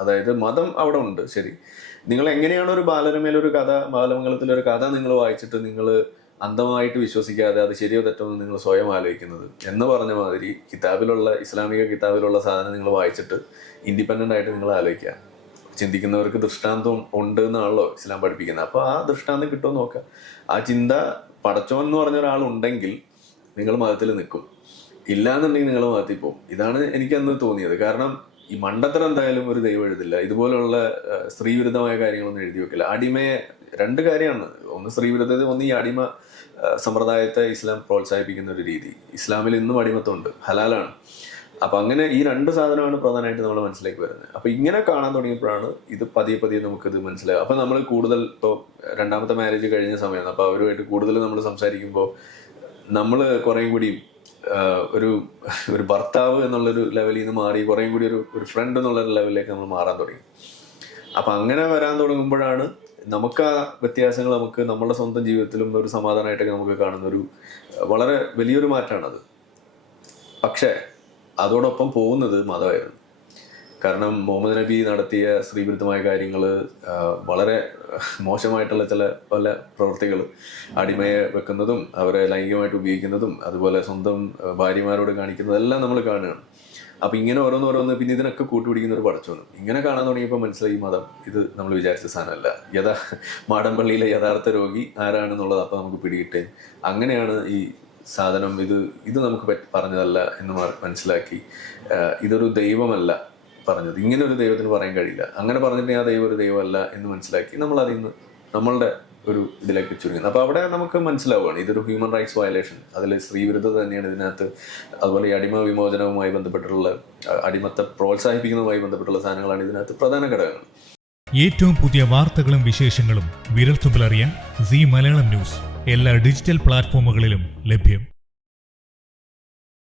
അതായത് മതം അവിടെ ഉണ്ട്, ശരി. നിങ്ങൾ എങ്ങനെയാണ് ഒരു ബാലരമയിലൊരു കഥ, ബാലമംഗലത്തിലൊരു കഥ നിങ്ങൾ വായിച്ചിട്ട് നിങ്ങൾ അന്ധമായിട്ട് വിശ്വസിക്കാതെ അത് ശരിയോ തെറ്റോ എന്ന് നിങ്ങൾ സ്വയം ആലോചിക്കുന്നത് എന്ന് പറഞ്ഞ മാതിരി കിതാബിലുള്ള, ഇസ്ലാമിക കിതാബിലുള്ള സാധനം നിങ്ങൾ വായിച്ചിട്ട് ഇൻഡിപെൻഡൻ്റ് ആയിട്ട് നിങ്ങൾ ആലോചിക്കുക. ചിന്തിക്കുന്നവർക്ക് ദൃഷ്ടാന്തം ഉണ്ട് എന്നാണല്ലോ ഇസ്ലാം പഠിപ്പിക്കുന്നത്. അപ്പോൾ ആ ദൃഷ്ടാന്തം കിട്ടുമോ നോക്കുക. ആ ചിന്ത പടച്ചോൻ എന്ന് പറഞ്ഞ ഒരാളുണ്ടെങ്കിൽ നിങ്ങൾ മതത്തിൽ നിൽക്കും, ഇല്ലാന്നുണ്ടെങ്കിൽ നിങ്ങൾ മതത്തിൽ പോകും. ഇതാണ് എനിക്കന്ന് തോന്നിയത്. കാരണം ഈ മണ്ടത്തരം എന്തായാലും ഒരു ദൈവം എഴുതില്ല. ഇതുപോലുള്ള സ്ത്രീവിരുദ്ധമായ കാര്യങ്ങളൊന്നും എഴുതി വെക്കില്ല. അടിമയെ, രണ്ട് കാര്യമാണ്, ഒന്ന് സ്ത്രീവിരുദ്ധത, ഒന്ന് ഈ അടിമ സമ്പ്രദായത്തെ ഇസ്ലാം പ്രോത്സാഹിപ്പിക്കുന്ന ഒരു രീതി. ഇസ്ലാമിൽ ഇന്നും അടിമത്തമുണ്ട്, ഹലാലാണ്. അപ്പം അങ്ങനെ ഈ രണ്ട് സാധനമാണ് പ്രധാനമായിട്ട് നമ്മൾ മനസ്സിലേക്ക് വരുന്നത്. അപ്പം ഇങ്ങനെ കാണാൻ തുടങ്ങിയപ്പോഴാണ് ഇത് പതിയെ പതിയെ നമുക്കിത് മനസ്സിലാവും. അപ്പം നമ്മൾ കൂടുതൽ, ഇപ്പോൾ രണ്ടാമത്തെ മാരേജ് കഴിഞ്ഞ സമയമാണ്, അപ്പോൾ അവരുമായിട്ട് കൂടുതൽ നമ്മൾ സംസാരിക്കുമ്പോൾ നമ്മൾ കുറേയും കൂടി ഒരു ഭർത്താവ് എന്നുള്ളൊരു ലെവലിൽ നിന്ന് മാറി കുറേയും കൂടി ഒരു ഫ്രണ്ട് എന്നുള്ളൊരു ലെവലിലേക്ക് നമ്മൾ മാറാൻ തുടങ്ങി. അപ്പം അങ്ങനെ വരാൻ തുടങ്ങുമ്പോഴാണ് നമുക്ക് ആ വ്യത്യാസങ്ങൾ നമുക്ക് നമ്മളുടെ സ്വന്തം ജീവിതത്തിലും ഒരു സമാധാനമായിട്ടൊക്കെ നമുക്ക് കാണുന്ന ഒരു വളരെ വലിയൊരു മാറ്റമാണത്. പക്ഷേ അതോടൊപ്പം പോകുന്നത് മതമായിരുന്നു. കാരണം മുഹമ്മദ് നബി നടത്തിയ സ്ത്രീവിരുദ്ധമായ കാര്യങ്ങൾ, വളരെ മോശമായിട്ടുള്ള പല പ്രവൃത്തികൾ, അടിമയെ വെക്കുന്നതും അവരെ ലൈംഗികമായിട്ട് ഉപയോഗിക്കുന്നതും അതുപോലെ സ്വന്തം ഭാര്യമാരോട് കാണിക്കുന്നതെല്ലാം നമ്മൾ കാണുകയാണ്. അപ്പം ഇങ്ങനെ ഓരോന്നോരോന്ന്, പിന്നെ ഇതിനൊക്കെ കൂട്ടുപിടിക്കുന്ന ഒരു പടച്ചോനും ഇങ്ങനെ കാണാൻ തുടങ്ങിയപ്പോൾ മനസ്സിലായി മതം ഇത് നമ്മൾ വിചാരിച്ച സാധനമല്ല. മാടമ്പള്ളിയിലെ യഥാർത്ഥ രോഗി ആരാണെന്നുള്ളത് അപ്പം നമുക്ക് പിടികിട്ടേ. അങ്ങനെയാണ് ഈ സാധനം ഇത് നമുക്ക് പറഞ്ഞതല്ല എന്ന് മനസ്സിലാക്കി. ഇതൊരു ദൈവമല്ല പറഞ്ഞത്, ഇങ്ങനെ ഒരു ദൈവത്തിന് പറയാൻ കഴിയില്ല, അങ്ങനെ പറഞ്ഞിട്ട് ആ ദൈവം ഒരു ദൈവമല്ല എന്ന് മനസ്സിലാക്കി നമ്മൾ അതിൽ നിന്ന് നമ്മളുടെ ഒരു ഇതിലേക്ക് ചുരുങ്ങുന്നത്. അപ്പോൾ അവിടെ നമുക്ക് മനസ്സിലാവുകയാണ് ഇതൊരു ഹ്യൂമൻ റൈറ്റ്സ് വയലേഷൻ, അതിൽ സ്ത്രീവിരുദ്ധത തന്നെയാണ് ഇതിനകത്ത്. അതുപോലെ ഈ അടിമ വിമോചനവുമായി ബന്ധപ്പെട്ടുള്ള, അടിമത്തെ പ്രോത്സാഹിപ്പിക്കുന്നതുമായി ബന്ധപ്പെട്ടുള്ള സാധനങ്ങളാണ് ഇതിനകത്ത് പ്രധാന ഘടകങ്ങൾ. ഏറ്റവും പുതിയ വാർത്തകളും വിശേഷങ്ങളും വിരൽത്തുമ്പിലറിയാൻ സീ മലയാളം ന്യൂസ് എല്ലാ ഡിജിറ്റൽ പ്ലാറ്റ്ഫോമുകളിലും ലഭ്യം.